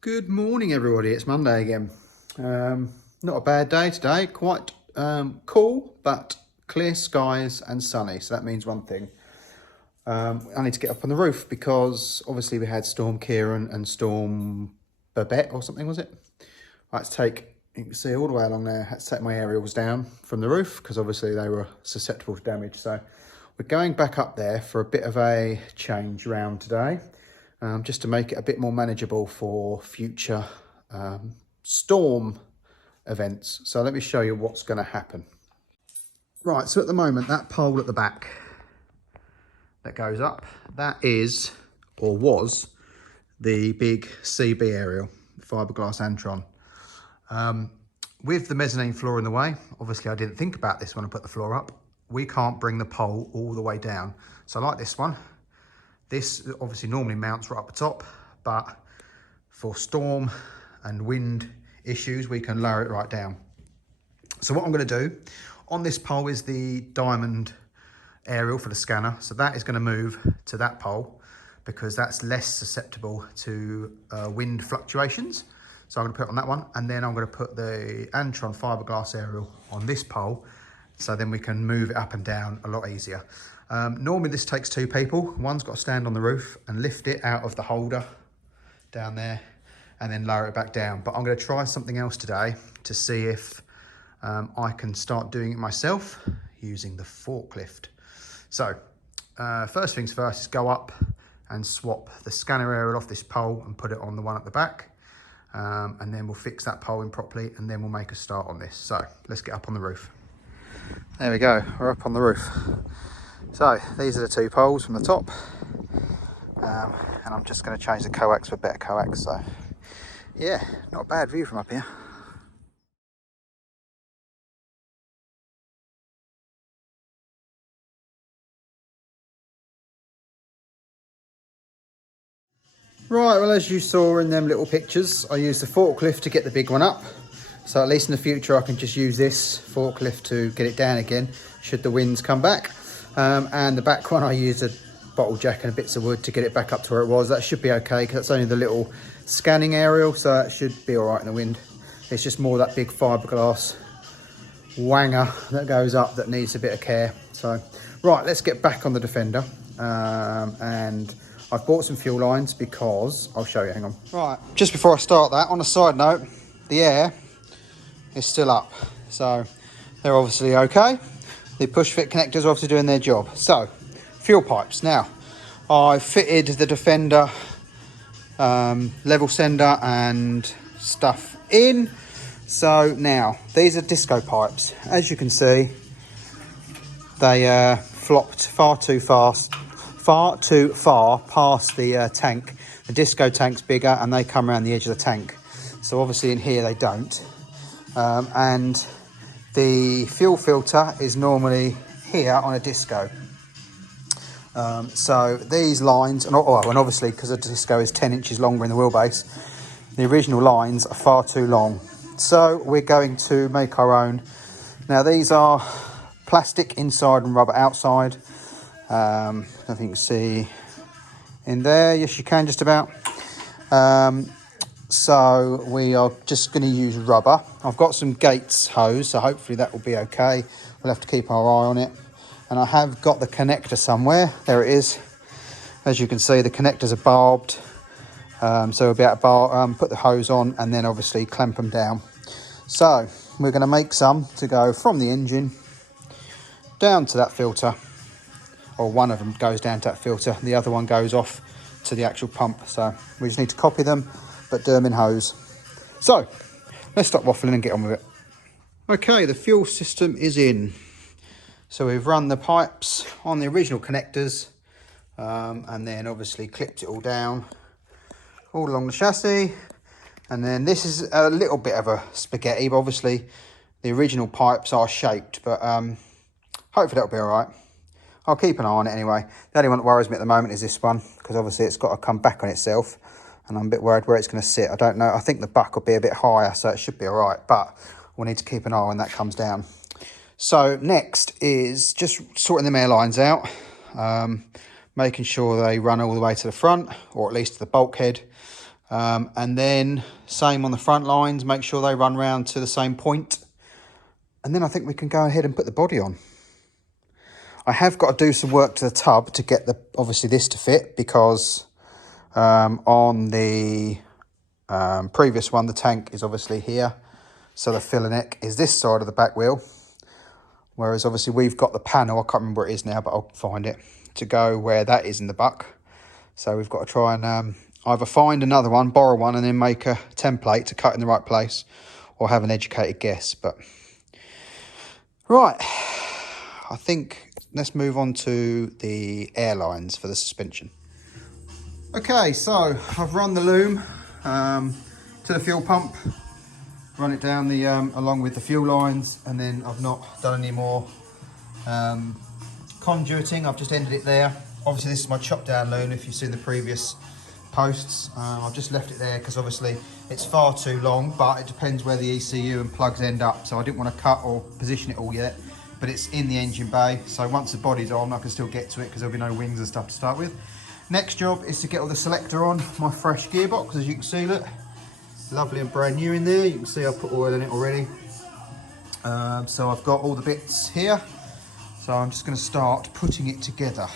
Good morning, everybody. It's Monday again. Not a bad day today. Quite cool, but clear skies and sunny. So that means one thing. I need to get up on the roof because obviously we had Storm Kieran and Storm Babette or something, was it? I had to take, you can see all the way along there, I had to take my aerials down from the roof because obviously they were susceptible to damage. So we're going back up there for a bit of a change round today. Just to make it a bit more manageable for future storm events. So let me show you what's going to happen. Right, so at the moment, that pole at the back that goes up, that is, or was, the big CB aerial, fiberglass Antron. With the mezzanine floor in the way, obviously I didn't think about this when I put the floor up, we can't bring the pole all the way down. So like this one, this obviously normally mounts right up the top, but for storm and wind issues, we can lower it right down. So what I'm going to do, on this pole is the diamond aerial for the scanner. So that is going to move to that pole because that's less susceptible to wind fluctuations. So I'm going to put it on that one. And then I'm going to put the Antron fiberglass aerial on this pole. So then we can move it up and down a lot easier. Normally this takes two people. One's got to stand on the roof and lift it out of the holder down there and then lower it back down. But I'm going to try something else today to see if I can start doing it myself using the forklift. So first things first is go up and swap the scanner aerial off this pole and put it on the one at the back. And then we'll fix that pole in properly and then we'll make a start on this. So let's get up on the roof. There we go, we're up on the roof. So these are the two poles from the top, and I'm just going to change the coax for better coax. So yeah, not a bad view from up here. Right, well, as you saw in them little pictures, I used the forklift to get the big one up. So at least in the future I can just use this forklift to get it down again should the winds come back. And the back one I used a bottle jack and bits of wood to get it back up to where it was. That should be okay because that's only the little scanning aerial, so that should be all right in the wind. It's just more that big fiberglass wanger that goes up that needs a bit of care. So right, let's get back on the Defender. And I've bought some fuel lines because I'll show you, hang on. Right, just before I start that, on a side note, the air is still up, so they're obviously okay. The push fit connectors are obviously doing their job. So fuel pipes. Now I've fitted the Defender level sender and stuff in. So now these are disco pipes. As you can see, they flopped far too far past the tank. The disco tank's bigger and they come around the edge of the tank. So obviously in here they don't. And the fuel filter is normally here on a disco. So these lines, and obviously because the disco is 10 inches longer in the wheelbase, the original lines are far too long. So we're going to make our own. Now these are plastic inside and rubber outside. I don't think you can see in there. Yes, you can just about. So we are just going to use rubber. I've got some Gates hose, so hopefully that will be okay. We'll have to keep our eye on it. And I have got the connector somewhere. There it is. As you can see, the connectors are barbed. So we'll be able to put the hose on and then obviously clamp them down. So we're going to make some to go from the engine down to that filter. Or one of them goes down to that filter. The other one goes off to the actual pump. So we just need to copy them, but do them in hose. So let's stop waffling and get on with it. Okay, the fuel system is in. So we've run the pipes on the original connectors and then obviously clipped it all down all along the chassis. And then this is a little bit of a spaghetti, but obviously the original pipes are shaped, but hopefully that'll be all right. I'll keep an eye on it anyway. The only one that worries me at the moment is this one, because obviously it's got to come back on itself and I'm a bit worried where it's going to sit. I don't know. I think the buck will be a bit higher, so it should be all right, but we'll need to keep an eye when that comes down. So next is just sorting the Maer lines out, making sure they run all the way to the front, or at least to the bulkhead. And then same on the front lines, make sure they run round to the same point. And then I think we can go ahead and put the body on. I have got to do some work to the tub to get obviously this to fit, because on the previous one, the tank is obviously here. So the filler neck is this side of the back wheel. Whereas obviously we've got the panel, I can't remember where it is now, but I'll find it, to go where that is in the buck. So we've got to try and either find another one, borrow one, and then make a template to cut in the right place, or have an educated guess. But right, I think let's move on to the airlines for the suspension. Okay, so I've run the loom to the fuel pump, run it down the along with the fuel lines, and then I've not done any more conduiting. I've just ended it there. Obviously this is my chop down loom, if you've seen the previous posts. I've just left it there because obviously it's far too long, but it depends where the ECU and plugs end up, so I didn't want to cut or position it all yet. But it's in the engine bay, so once the body's on I can still get to it, because there'll be no wings and stuff to start with. Next job is to get all the selector on my fresh gearbox. As you can see, look, lovely and brand new in there. You can see I've put oil in it already. So I've got all the bits here, so I'm just going to start putting it together.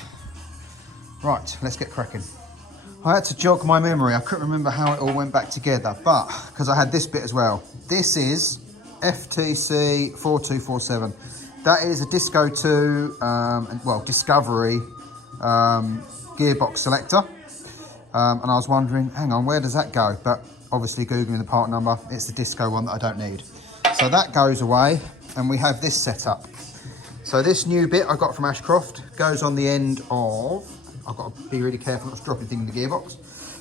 Right, let's get cracking. I had to jog my memory. I couldn't remember how it all went back together, but because I had this bit as well. This is FTC 4247. That is a Disco 2, Discovery gearbox selector. And I was wondering, hang on, where does that go? But obviously Googling the part number, it's the Disco one that I don't need. So that goes away, and we have this set up. So this new bit I got from Ashcroft goes on the end of, I've got to be really careful not to drop anything in the gearbox.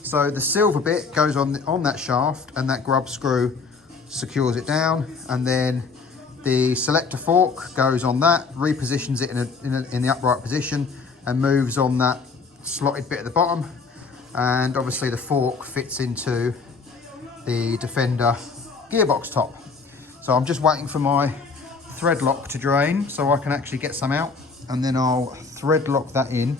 So the silver bit goes on that shaft, and that grub screw secures it down, and then the selector fork goes on that, repositions it in the upright position, and moves on that slotted bit at the bottom. And obviously the fork fits into the Defender gearbox top. So I'm just waiting for my thread lock to drain so I can actually get some out, and then I'll thread lock that in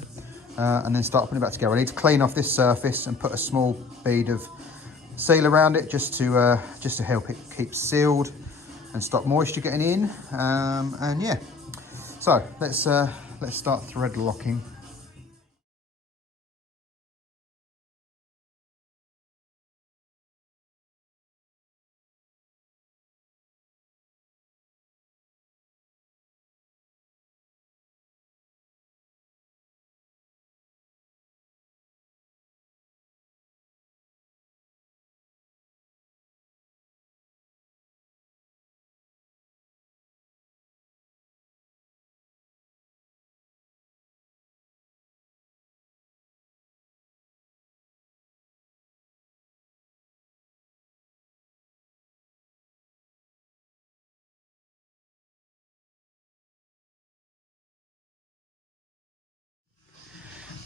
and then start putting it back together. I need to clean off this surface and put a small bead of seal around it just to help it keep sealed and stop moisture getting in. And yeah, so let's start thread locking.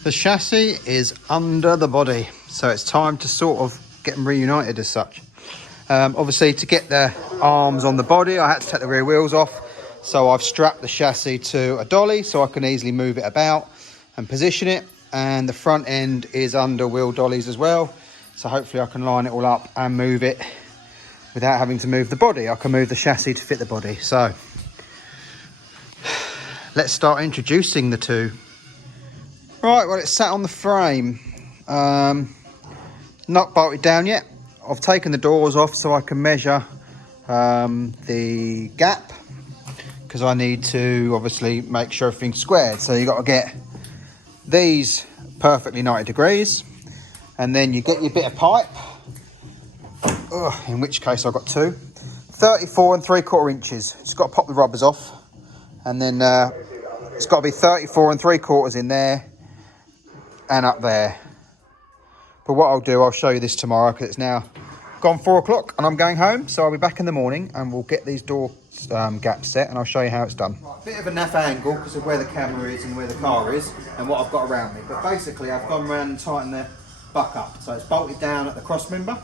The chassis is under the body, so it's time to sort of get them reunited as such. Obviously, to get the arms on the body, I had to take the rear wheels off, so I've strapped the chassis to a dolly so I can easily move it about and position it, and the front end is under wheel dollies as well, so hopefully I can line it all up and move it without having to move the body. I can move the chassis to fit the body. So let's start introducing the two. Right, well, it's sat on the frame, not bolted down yet. I've taken the doors off so I can measure the gap, because I need to obviously make sure everything's squared. So you've got to get these perfectly 90 degrees, and then you get your bit of pipe, in which case I've got two, 34 3/4 inches. Just got to pop the rubbers off, and then it's got to be 34 3/4 in there and up there. But what I'll do, I'll show you this tomorrow, because it's now gone 4 o'clock and I'm going home, so I'll be back in the morning and we'll get these door gaps set, and I'll show you how it's done. Right, bit of a naff angle because of where the camera is and where the car is and what I've got around me, but basically I've gone around and tightened the buck up. So it's bolted down at the cross member,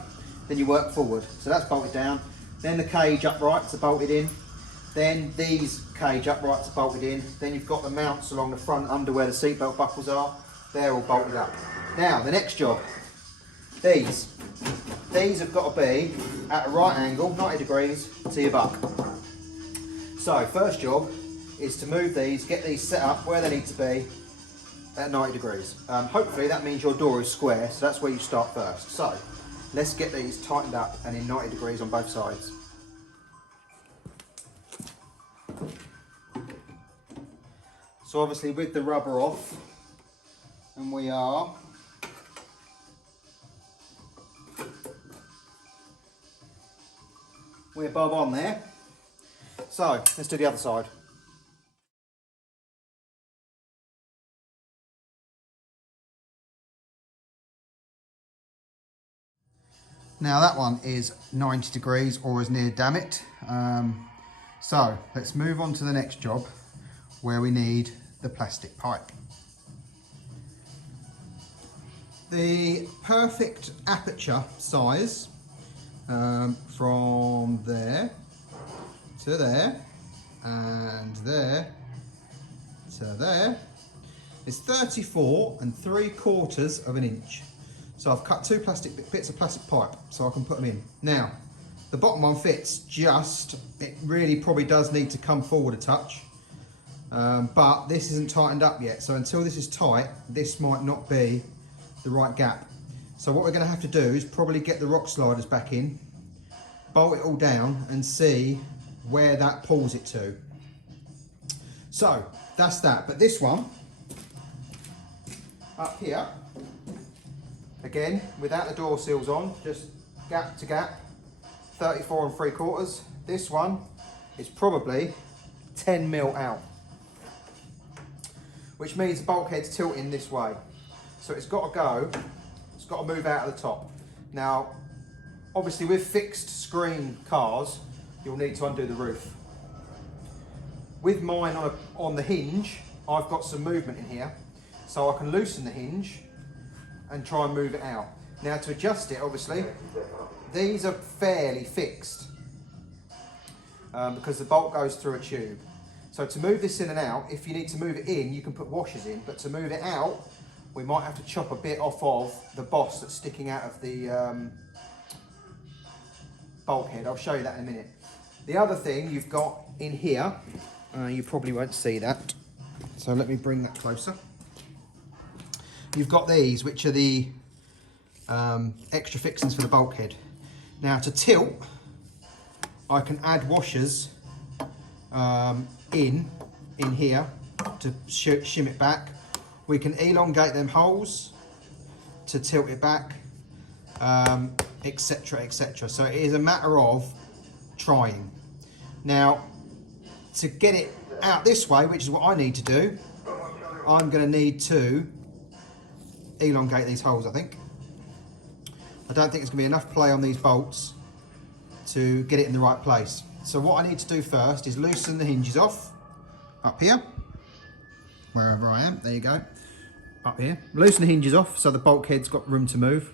then you work forward. So that's bolted down, then the cage uprights are bolted in, then these cage uprights are bolted in, then you've got the mounts along the front under where the seatbelt buckles are. They're all bolted up. Now, the next job These have got to be at a right angle, 90 degrees to your buck. So first job is to move these, get these set up where they need to be at 90 degrees. Hopefully that means your door is square, so that's where you start first. So let's get these tightened up and in 90 degrees on both sides. So obviously with the rubber off, and we're bob on there. So let's do the other side. Now that one is 90 degrees or as near damn it. So let's move on to the next job where we need the plastic pipe. The perfect aperture size from there to there and there to there is 34 3/4 of an inch. So I've cut two bits of plastic pipe so I can put them in. Now, the bottom one fits just, it really probably does need to come forward a touch, but this isn't tightened up yet. So until this is tight, this might not be the right gap. So what we're gonna have to do is probably get the rock sliders back in, bolt it all down and see where that pulls it to. So that's that, but this one up here, again, without the door seals on, just gap to gap, 34 3/4. This one is probably 10 mil out, which means the bulkhead's tilting this way. So it's got to go, it's got to move out of the top. Now, obviously with fixed screen cars, you'll need to undo the roof. With mine on the hinge, I've got some movement in here, so I can loosen the hinge and try and move it out. Now to adjust it, obviously, these are fairly fixed because the bolt goes through a tube. So to move this in and out, if you need to move it in, you can put washers in, but to move it out, we might have to chop a bit off of the boss that's sticking out of the bulkhead. I'll show you that in a minute. The other thing you've got in here, you probably won't see that, so let me bring that closer. You've got these, which are the extra fixings for the bulkhead. Now to tilt, I can add washers in here to shim it back. We can elongate them holes to tilt it back, etc, etc. So it is a matter of trying. Now to get it out this way, which is what I need to do, I'm going to need to elongate these holes, I think. I don't think it's going to be enough play on these bolts to get it in the right place. So what I need to do first is loosen the hinges off, up here, wherever I am, there you go, up here. Loosen the hinges off so the bulkhead's got room to move.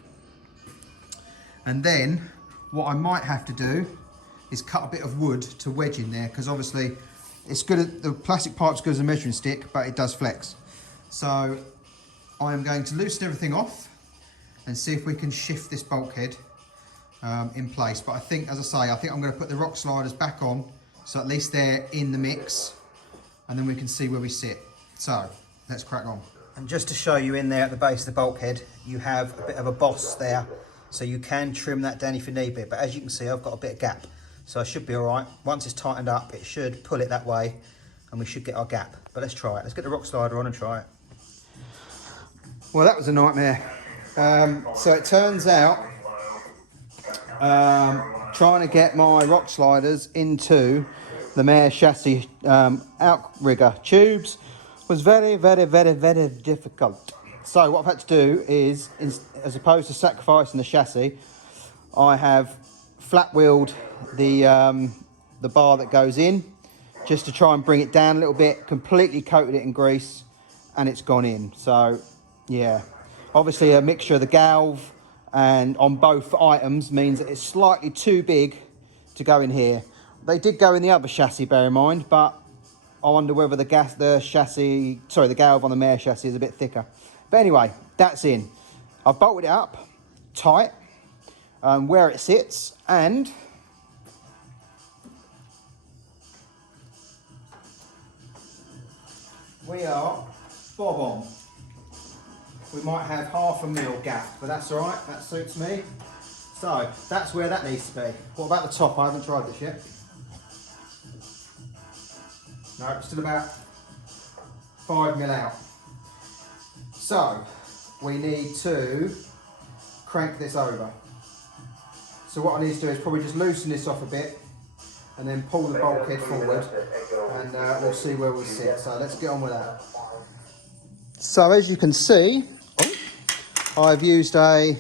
And then what I might have to do is cut a bit of wood to wedge in there, because obviously it's good, the plastic pipe's good as a measuring stick, but it does flex. So I am going to loosen everything off and see if we can shift this bulkhead in place. But I think, as I say, I think I'm going to put the rock sliders back on, so at least they're in the mix, and then we can see where we sit. So let's crack on. And just to show you, in there at the base of the bulkhead, you have a bit of a boss there, so you can trim that down if you need be. But as you can see, I've got a bit of gap, so I should be all right. Once it's tightened up, it should pull it that way, and we should get our gap. But let's try it. Let's get the rock slider on and try it. Well, that was a nightmare. So it turns out trying to get my rock sliders into the Maer chassis outrigger tubes was very, very, very, very difficult. So what I've had to do is, as opposed to sacrificing the chassis, I have flat wheeled the bar that goes in, just to try and bring it down a little bit, completely coated it in grease, and it's gone in. So yeah, obviously a mixture of the galv and on both items means that it's slightly too big to go in here. They did go in the other chassis, bear in mind, but I wonder whether the galv on the Maer chassis is a bit thicker. But anyway, that's in. I've bolted it up tight, where it sits, and we are bob on. We might have half a mil gap, but that's all right, that suits me. So that's where that needs to be. What about the top? I haven't tried this yet. No, it's still about 5 mil out. So we need to crank this over. So what I need to do is probably just loosen this off a bit and then pull the bulkhead forward, and we'll see where we sit. So let's get on with that. So as you can see, I've used a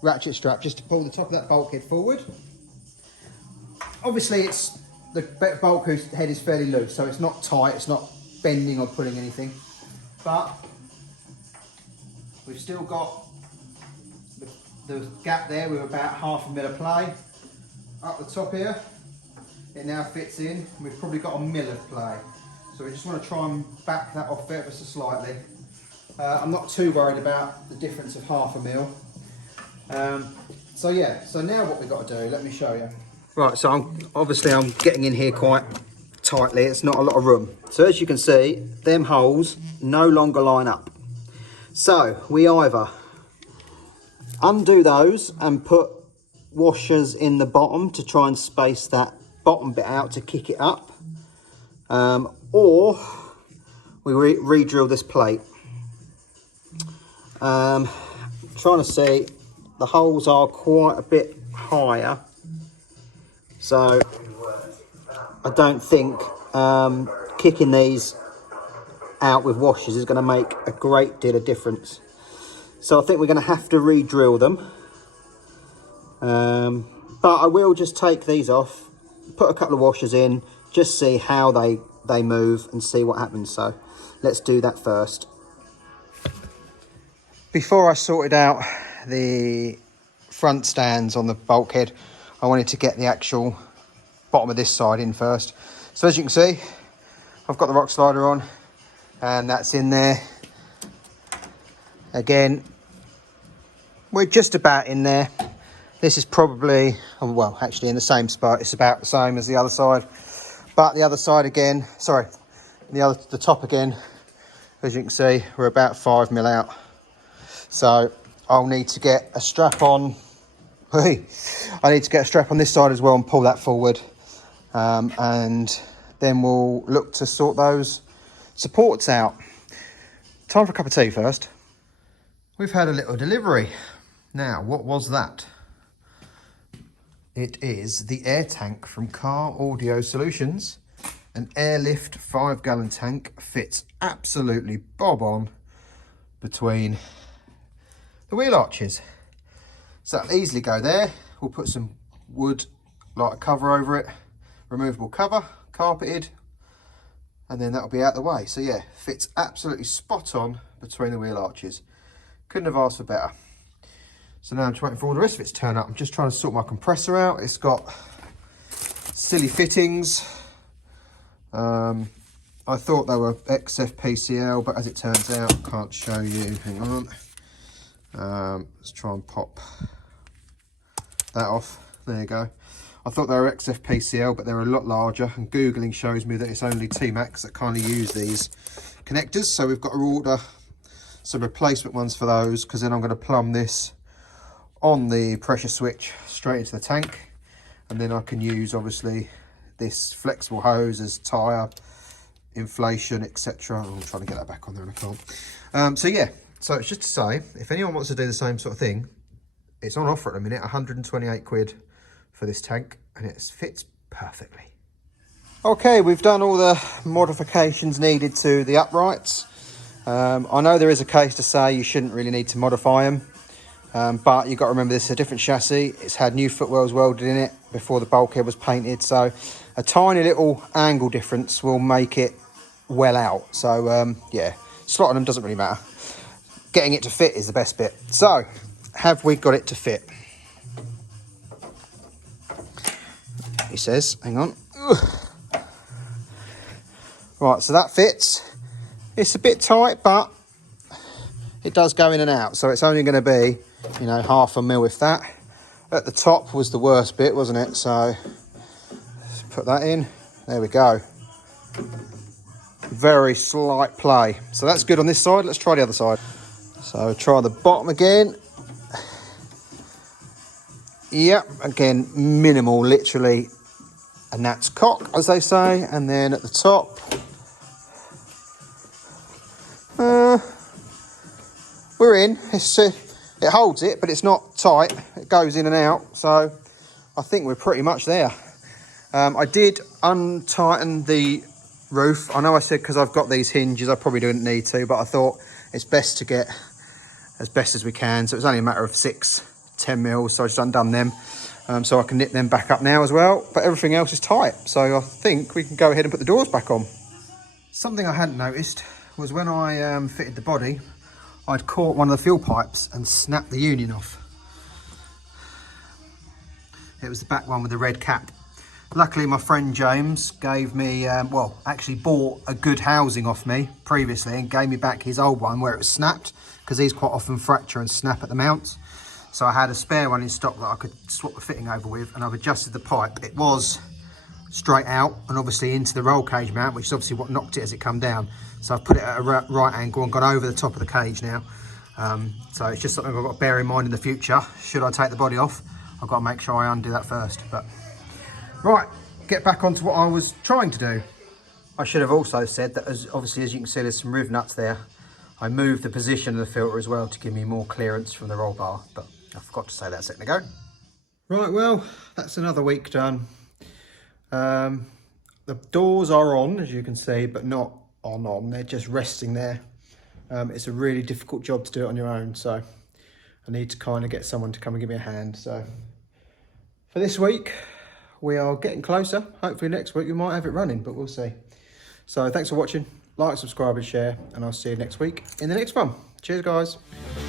ratchet strap just to pull the top of that bulkhead forward. Obviously the bulkhead head is fairly loose, so it's not tight, it's not bending or pulling anything, but we've still got the gap there with about half a mil of play. Up the top here, it now fits in. We've probably got a mil of play, so we just want to try and back that off ever so slightly. I'm not too worried about the difference of half a mil. So yeah, so now what we've got to do, let me show you. Right, so I'm getting in here quite tightly, it's not a lot of room. So as you can see, them holes no longer line up. So we either undo those and put washers in the bottom to try and space that bottom bit out to kick it up, or we re-drill this plate. Trying to see, the holes are quite a bit higher, so I don't think kicking these out with washers is going to make a great deal of difference. So I think we're going to have to re-drill them, but I will just take these off, put a couple of washers in, just see how they move and see what happens. So let's do that first. Before I sorted out the front stands on the bulkhead, I wanted to get the actual bottom of this side in first. So as you can see, I've got the rock slider on and that's in there. Again, we're just about in there. This is probably, well, actually in the same spot. It's about the same as the other side, but the other side again, sorry, the top again, as you can see, we're about 5 mil out. So I'll need to get a strap on. I need to get a strap on this side as well and pull that forward. And then we'll look to sort those supports out. Time for a cup of tea first. We've had a little delivery. Now, what was that? It is the air tank from Car Audio Solutions. An airlift 5-gallon tank, fits absolutely bob on between the wheel arches. So that'll easily go there. We'll put some wood, like a cover over it, removable cover, carpeted, and then that'll be out the way. So yeah, fits absolutely spot on between the wheel arches. Couldn't have asked for better. So now I'm just waiting for all the rest of it to turn up. I'm just trying to sort my compressor out. It's got silly fittings. I thought they were XF PCL, but as it turns out, I can't show you. Hang on. Let's try and pop that off. There you go. I thought they were XF PCL, but they're a lot larger, and Googling shows me that it's only T-Max that kind of use these connectors. So we've got to order some replacement ones for those, because then I'm going to plumb this on the pressure switch straight into the tank, and then I can use obviously this flexible hose as tyre inflation, etc. I'm trying to get that back on there and I can't. So yeah, so it's just to say, if anyone wants to do the same sort of thing, it's on offer at the minute, 128 quid for this tank, and it fits perfectly. Okay, we've done all the modifications needed to the uprights. I know there is a case to say you shouldn't really need to modify them, but you've got to remember this is a different chassis. It's had new footwells welded in it before the bulkhead was painted, so a tiny little angle difference will make it well out. So yeah, slotting them doesn't really matter. Getting it to fit is the best bit. So, have we got it to fit? He says, hang on. Ugh. Right, so that fits. It's a bit tight, but it does go in and out. So it's only going to be you know, 0.5 mil if that. At the top was the worst bit, wasn't it? So let's put that in. There we go. Very slight play. So that's good on this side. Let's try the other side. So try the bottom again. Yep, again, minimal, literally a gnat's cock, as they say. And then at the top, we're in. It holds it, but it's not tight. It goes in and out. So I think we're pretty much there. I did untighten the roof. I know I said because I've got these hinges, I probably didn't need to, but I thought it's best to get as best as we can. So it was only a matter of 6-10 mils. So I just undone them. So I can knit them back up now as well. But everything else is tight. So I think we can go ahead and put the doors back on. Something I hadn't noticed was when I fitted the body, I'd caught one of the fuel pipes and snapped the union off. It was the back one with the red cap. Luckily, my friend James gave me, well, actually bought a good housing off me previously and gave me back his old one where it was snapped, because these quite often fracture and snap at the mounts. So I had a spare one in stock that I could swap the fitting over with, and I've adjusted the pipe. It was straight out and obviously into the roll cage mount, which is obviously what knocked it as it come down. So I've put it at a right angle and gone over the top of the cage now. So it's just something I've got to bear in mind in the future. Should I take the body off, I've got to make sure I undo that first. But right, get back onto what I was trying to do. I should have also said that, obviously as you can see, there's some riv nuts there. I moved the position of the filter as well to give me more clearance from the roll bar, but I forgot to say that a second ago. Right, well, that's another week done. The doors are on, as you can see, but not on. They're just resting there. It's a really difficult job to do it on your own, so I need to kind of get someone to come and give me a hand. So for this week, we are getting closer. Hopefully next week we might have it running, but we'll see. So thanks for watching. Like, subscribe and share, and I'll see you next week in the next one. Cheers, guys.